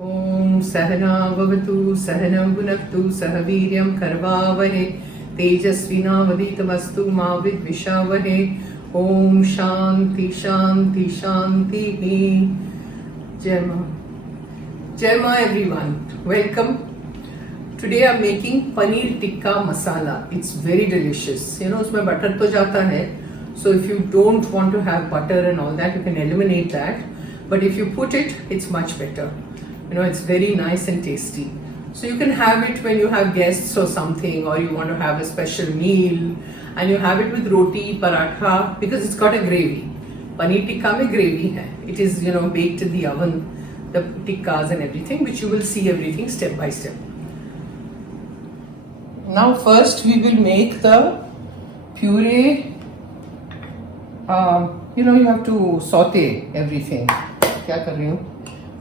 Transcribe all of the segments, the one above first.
Om Sahana Bhavatu Sahanam Bhunaktu Sahaviryam Karvavahe Tejasvinavaditamastu Ma Vidvishavahe Om Shanti Shanti Shanti Jai Ma everyone. Welcome. Today I'm making paneer tikka masala. It's very delicious. You know, उसमें butter तो जाता है. So if you don't want to have butter and all that, you can eliminate that. But if you put it, it's much better. You know, it's very nice and tasty. So you can have it when you have guests or something, or you want to have a special meal, and you have it with roti, paratha, because it's got a gravy. Paneer tikka mein gravy hai. It is, you know, baked in the oven, the tikkas and everything, which you will see everything step by step. Now first we will make the puree. You know, you have to saute everything. क्या कर रही हूँ?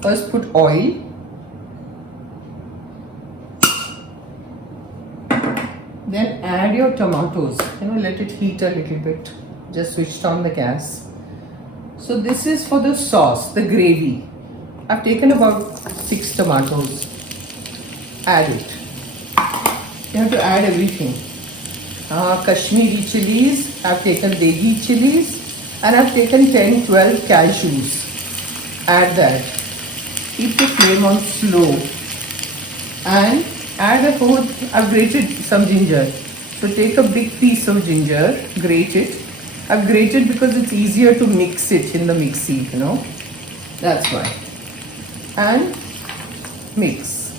First put oil. Then add your tomatoes. You know, let it heat a little bit. Just switched on the gas. So this is for the sauce, the gravy. I've taken about 6 tomatoes. Add it. You have to add everything. Kashmiri chillies. I've taken degi chillies. And I've taken 10-12 cashews. Add that. Keep the flame on slow. And add a whole, I've grated some ginger. So take a big piece of ginger, grate it. I've grated because it's easier to mix it in the mixie, you know. That's why. And mix.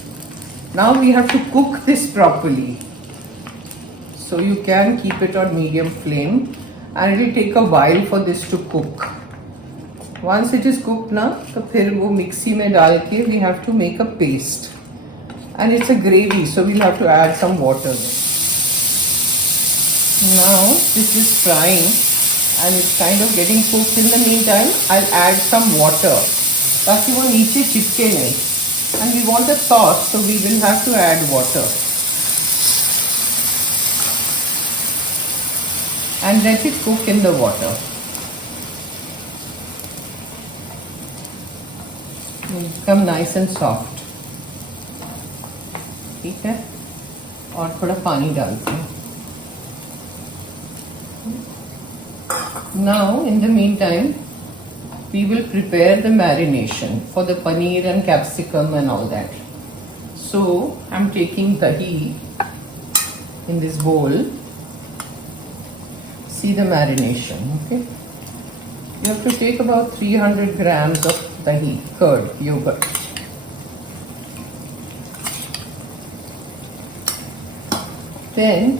Now we have to cook this properly. So you can keep it on medium flame. And it will take a while for this to cook. Once it is cooked ना, तो फिर वो mixie में डाल के we have to make a paste. And it's a gravy, so we'll have to add some water. Now this is frying and it's kind of getting cooked. In the meantime, I'll add some water ताकि वो नीचे चिपके नहीं. And we want a sauce, so we will have to add water. And let it cook in the water. It will become nice and soft. ठीक है? और थोड़ा पानी डालते हैं. Now, in the meantime, we will prepare the marination for the paneer and capsicum and all that. So, I'm taking dahi in this bowl. See the marination, okay? You have to take about 300 grams of dahi, curd, yogurt. Then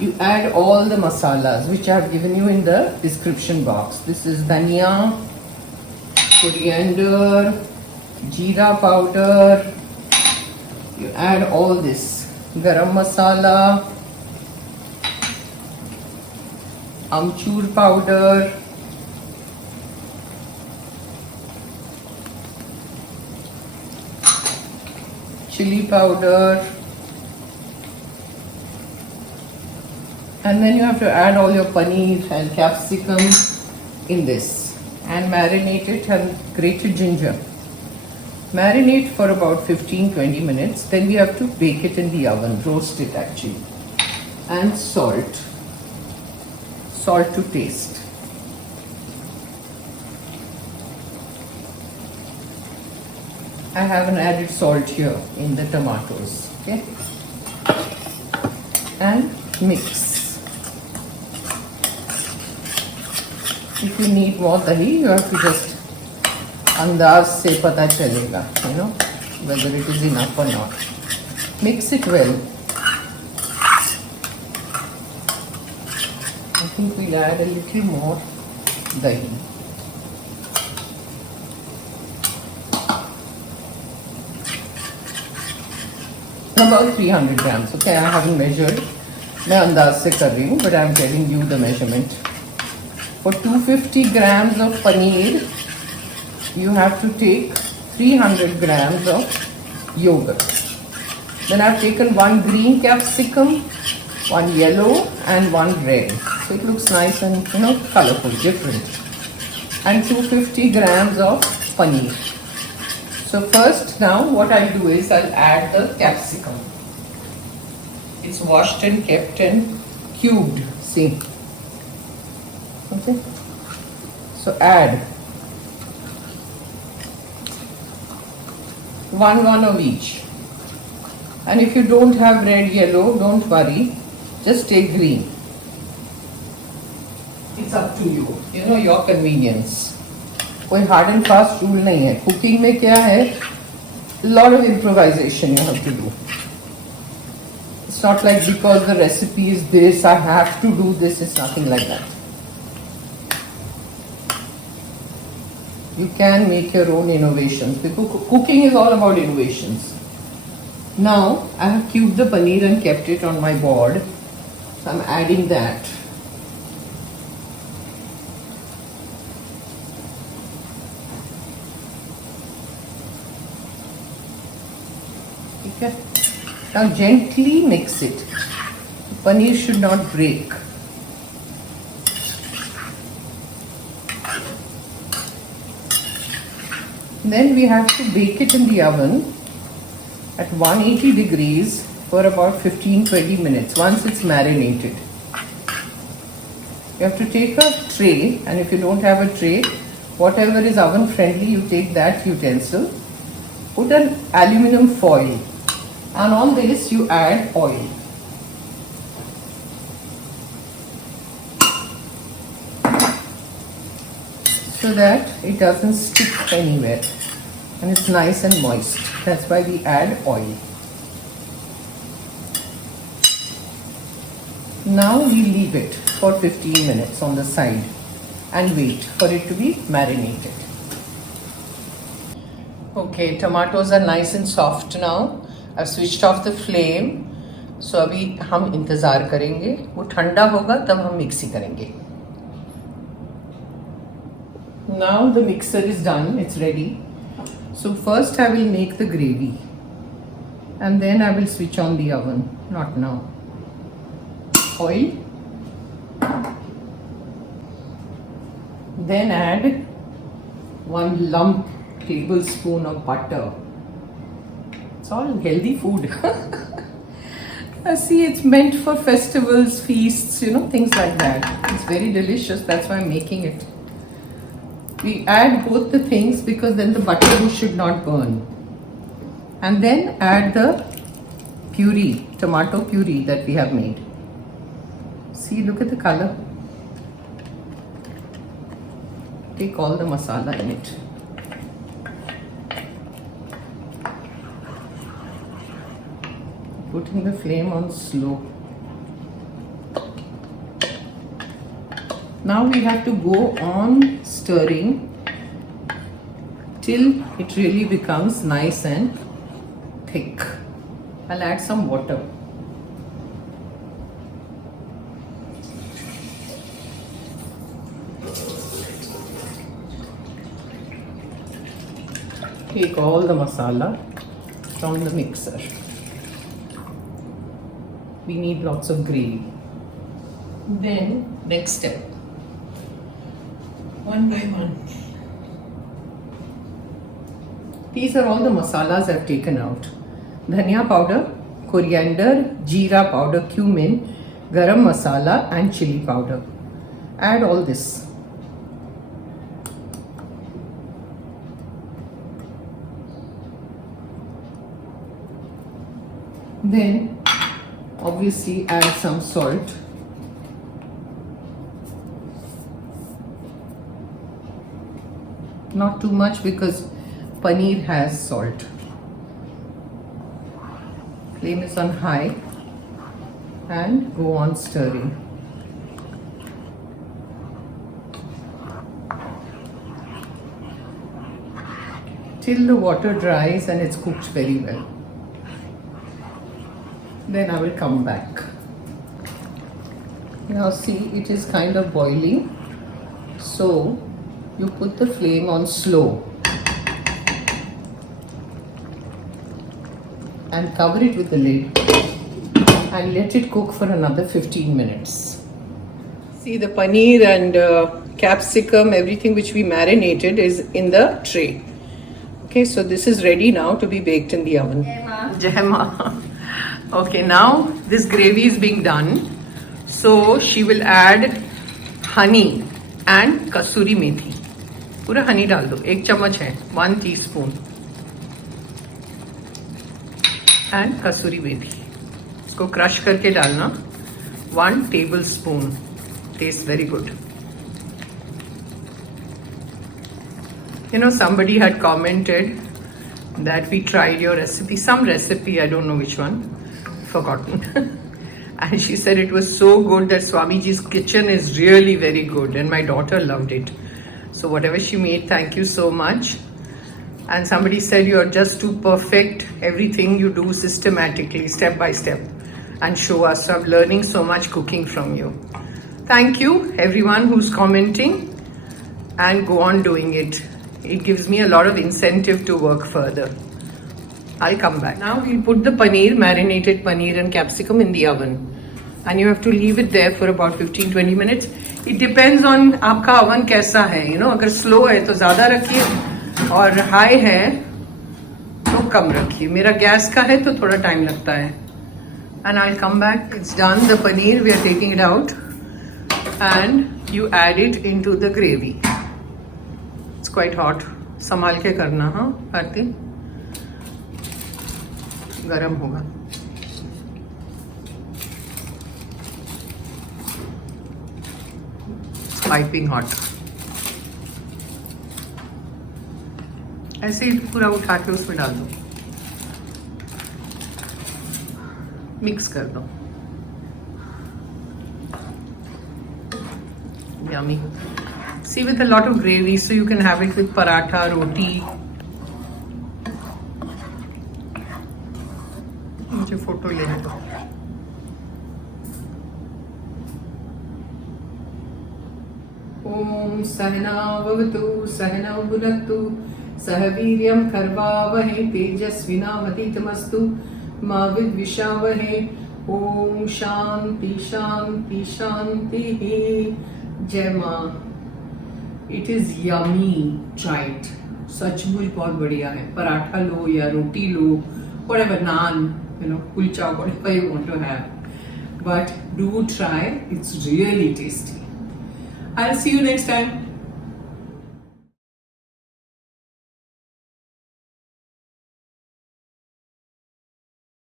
you add all the masalas which I have given you in the description box. This is dhania, coriander, jeera powder. You add all this, garam masala, amchur powder, chilli powder, and then you have to add all your paneer and capsicum in this and marinate it and grated ginger. Marinate for about 15-20 minutes. Then we have to bake it in the oven, roast it actually, and salt. Salt to taste. I haven't added salt here in the tomatoes, okay? And mix. If you need more dahi, you have to just andaz se pata chalega, you know, whether it is enough or not. Mix it well. I think we'll add a little more dahi. About 300 grams. Okay, I haven't measured. मैं अंदाज से कर रही हूँ, but I'm telling you the measurement. For 250 grams of paneer, you have to take 300 grams of yogurt. Then I've taken 1 green capsicum, 1 yellow and 1 red. So it looks nice and, you know, colorful, different. And 250 grams of paneer. So first now what I'll do is I'll add the capsicum. It's washed and kept and cubed. See. Okay. So add one of each. And if you don't have red, yellow, don't worry. Just take green. It's up to you. You know, your convenience. कोई hard and fast rule नहीं है. Cooking में क्या है? Lot of improvisation you have to do. It's not like because the recipe is this, I have to do this. It's nothing like that. You can make your own innovations because cooking is all about innovations. Now I have cubed the paneer and kept it on my board. So I'm adding that. Okay. Now gently mix it. The paneer should not break. Then we have to bake it in the oven at 180 degrees for about 15-20 minutes once it's marinated. You have to take a tray, and if you don't have a tray, whatever is oven friendly, you take that utensil, put an aluminum foil, and on this you add oil. So that it doesn't stick anywhere and it's nice and moist. That's why we add oil. Now we leave it for 15 minutes on the side and wait for it to be marinated. Okay, tomatoes are nice and soft now. I've switched off the flame. So अभी हम इंतज़ार करेंगे. वो ठंडा होगा तब हम mixie करेंगे. Now the mixer is done, it's ready. So first I will make the gravy and then I will switch on the oven, not now. Oil. Then add 1 lump tablespoon of butter. It's all healthy food. See, it's meant for festivals, feasts, you know, things like that. It's very delicious, that's why I'm making it. We add both the things because then the butter should not burn. And then add the puree, tomato puree that we have made. See, look at the color. Take all the masala in it. Putting the flame on slow. Now we have to go on stirring till it really becomes nice and thick. I'll add some water. Take all the masala from the mixer. We need lots of gravy. Then next step. One by one. These are all the masalas I've taken out. Dhania powder, coriander, jeera powder, cumin, garam masala and chilli powder. Add all this. Then obviously add some salt. Not too much because paneer has salt. Flame is on high and go on stirring. Till the water dries and it's cooked very well. Then I will come back. Now see, it is kind of boiling. So you put the flame on slow and cover it with the lid and let it cook for another 15 minutes. See, the paneer and capsicum, everything which we marinated is in the tray. Okay, so this is ready now to be baked in the oven. Jai Ma. Okay, now this gravy is being done. So she will add honey and kasuri methi. पूरा हनी डाल दो, 1 चम्मच है, 1 teaspoon. And कसूरी मेथी, इसको crush करके डालना. 1 tablespoon. Taste very good. You know, somebody had commented that we tried your recipe, some recipe, I don't know which one, forgotten. And she said it was so good that Swamiji's kitchen is really very good, and my daughter loved it. So whatever she made, thank you so much. And somebody said you're just too perfect, everything you do systematically, step by step, and show us. So I'm learning so much cooking from you. Thank you everyone who's commenting, and go on doing it. It gives me a lot of incentive to work further. I'll come back. Now we'll put the paneer, marinated paneer and capsicum in the oven. And you have to leave it there for about 15-20 minutes. It depends on आपका oven कैसा है. You know, अगर slow है तो ज़्यादा रखिए, और high है तो कम रखिए. मेरा गैस का है तो थोड़ा time लगता है. And I'll come back. It's done. The paneer, we are taking it out. And you add it into the gravy. It's quite hot. संभाल के करना, हाँ आरती, गरम होगा. Piping hot. ऐसे ही पूरा उठा के उसमें डाल दो, मिक्स कर दो. Yummy. See, with a lot of gravy, so you can have it with paratha, roti. मुझे फोटो लेने दो. ओम सहना भवतु सहनौ भुनक्तु सह वीर्यं कर्वावहै तेजस्विनावधीतमस्तु मा विद्विषावहै. ओम शांति शांति शांति. जय मां. It is yummy. Try it. सचमुच बहुत बढ़िया है. पराठा लो या रोटी लो, whatever, naan, you know, kulcha, whatever you want to have. But do try. It's really tasty. I'll see you next time.